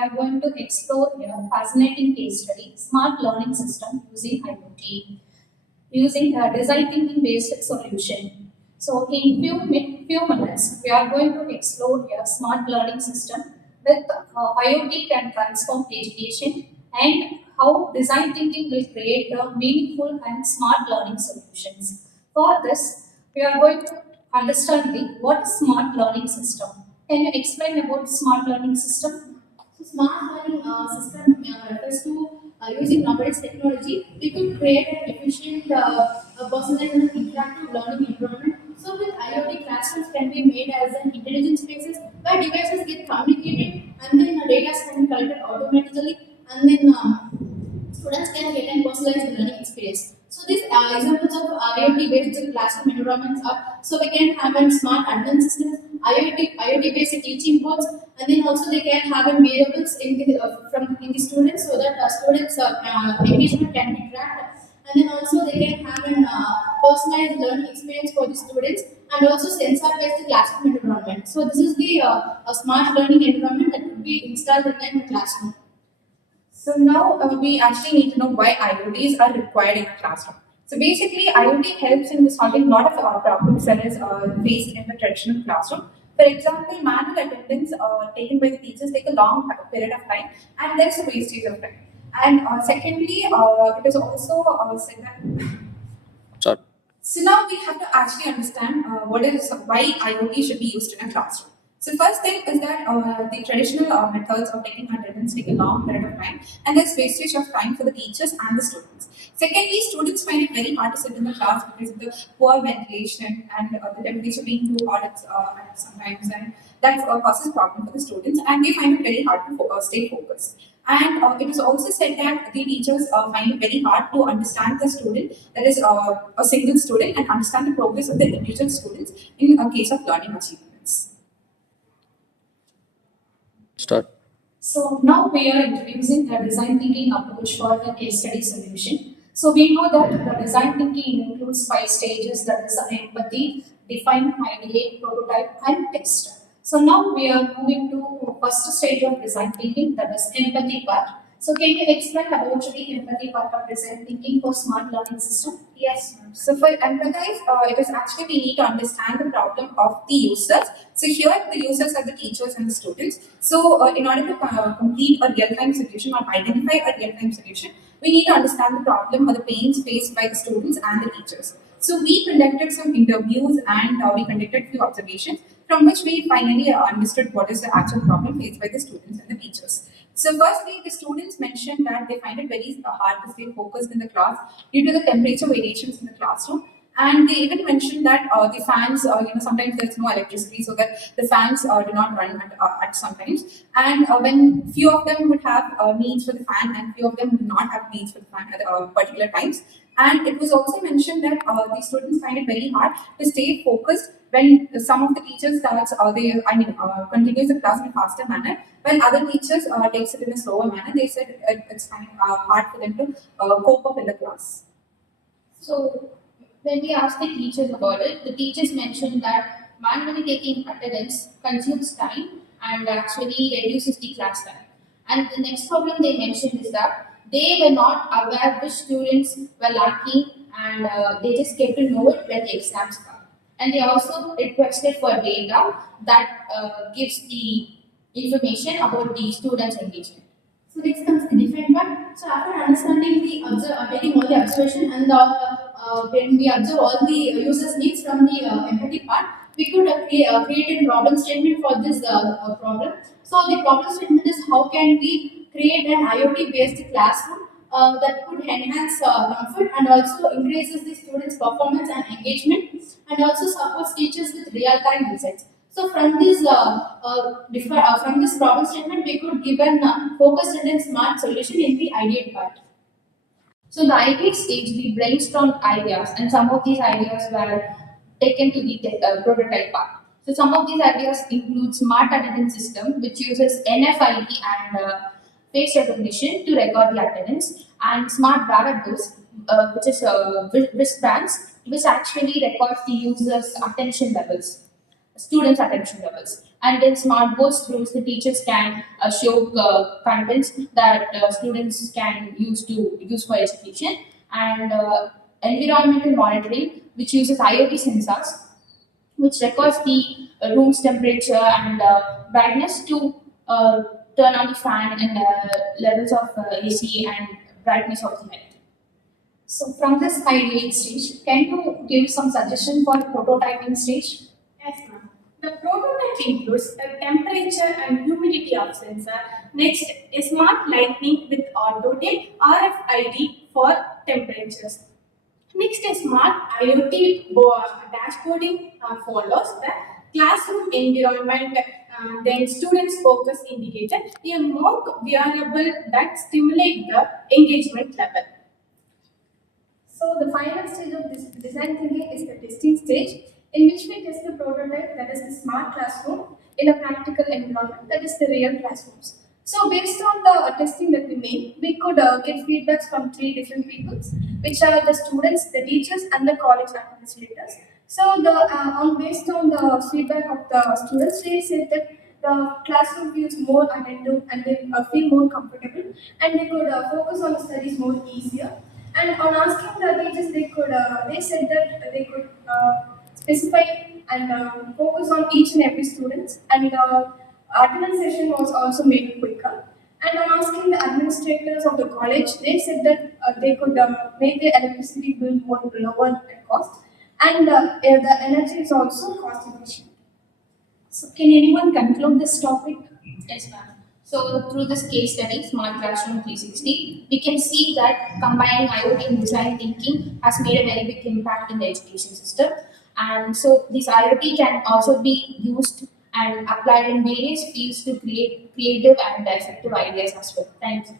are going to explore a fascinating case study, smart learning system using IoT, using a design thinking based solution. So in few minutes, we are going to explore a smart learning system with IoT can transform education and how design thinking will create a meaningful and smart learning solutions. For this, we are going to understand what is smart learning system. Can you explain about smart learning system? So smart learning system refers to using nowadays technology, we could create an efficient, personalized and interactive learning environment. So with IoT, classrooms can be made as an intelligent spaces where devices get communicated and then data can be collected automatically and then students can get a personalized learning experience. So these examples of IoT-based classroom environments are, so we can have a smart admin systems, IoT-based teaching boards, and then also they can have a variables in the students so that students engagement can be tracked, and then also they can have a personalized learning experience for the students, and also sensor-based classroom environment. So this is the a smart learning environment that could be installed in a classroom. So now we actually need to know why IoTs are required in a classroom. So basically, IoT helps in solving a lot of problems that is faced in the traditional classroom. For example, manual attendance taken by the teachers take a long period of time, and there's a wastage of time. And secondly, it is also said that. Sorry. So now we have to actually understand why IoT should be used in a classroom. So first thing is that the traditional methods of taking attendance take a long period of time, and there's wastage of time for the teachers and the students. Secondly, students find it very hard to sit in the class because of the poor ventilation and the temperature being too hot at sometimes, and that causes problem for the students, and they find it very hard to stay focused. And it is also said that the teachers find it very hard to understand the student, that is a single student, and understand the progress of the individual students in a case of learning achievements. Start. So now we are introducing the design thinking approach for the case study solution. So we know that the design thinking includes 5 stages, that is empathy, define, ideate, prototype, and test. So now we are moving to first stage of design thinking, that is empathy part. So can you explain about the empathy part of design thinking for smart learning system? Yes, ma'am. So for empathize, it is actually we need to understand the problem of the users. So here the users are the teachers and the students. So in order to complete a real-time solution or identify a real-time solution, we need to understand the problem or the pains faced by the students and the teachers. So we conducted some interviews and we conducted few observations from which we finally understood what is the actual problem faced by the students and the teachers. So firstly, the students mentioned that they find it very hard to stay focused in the class due to the temperature variations in the classroom. And they even mentioned that the fans, sometimes there's no electricity, so that the fans do not run at sometimes. And when few of them would have needs for the fan, and few of them would not have needs for the fan at particular times. And it was also mentioned that the students find it very hard to stay focused when some of the teachers continues the class in a faster manner. When other teachers takes it in a slower manner, they said it's hard for them to cope up in the class. So when we asked the teachers about it, the teachers mentioned that manually taking attendance consumes time and actually reduces the class time. And the next problem they mentioned is that they were not aware which students were lacking, and they just get to know it when the exams come. And they also requested for data that gives the information about the students' engagement. So next comes the define part. So after understanding taking all the observation and when we observe all the users' needs from the empathy part, we could create a problem statement for this problem. So the problem statement is how can we create an IoT-based classroom that could enhance comfort and also increases the students' performance and engagement, and also supports teachers with real-time insights. So from this problem statement, we could give an focused and smart solution in the ideate part. So the ideate stage, we brainstormed ideas, and some of these ideas were taken to the prototype part. So some of these ideas include smart attendance system, which uses NFID and face recognition to record the attendance, and smart wearables, which is wristbands, which actually records the user's attention levels, students' attention levels. And then smart boards through which the teachers can show contents that students can use for education, and environmental monitoring, which uses IoT sensors, which records the room's temperature and brightness to turn on the fan and levels of AC and brightness of the light. So from this ideate stage, can you give some suggestion for prototyping stage? Yes, ma'am. The prototype includes the temperature and humidity of sensor. Next, a smart lighting with auto tape RFID for temperatures. Next, a smart IoT dashboarding follows the classroom environment. Then, students' focus indicator, a mock wearable that stimulate the engagement level. So the final stage of this design thinking is the testing stage, in which we test the prototype, that is the smart classroom, in a practical environment, that is the real classrooms. So based on the testing that we made, we could get feedbacks from three different peoples, which are the students, the teachers, and the college administrators. So based on the feedback of the students, they said that the classroom feels more attentive and they feel more comfortable, and they could focus on the studies more easier. And on asking the teachers, they said that they could specify and focus on each and every student, and attendance session was also made quicker. And on asking the administrators of the college, they said that they could make the electricity bill more lower in cost, and the energy is also cost efficient. So can anyone conclude this topic? Yes, ma'am. So through this case study, Smart Classroom 360, we can see that combining IoT and design thinking has made a very big impact in the education system. And so this IoT can also be used and applied in various fields to create creative and effective ideas as well. Thank you.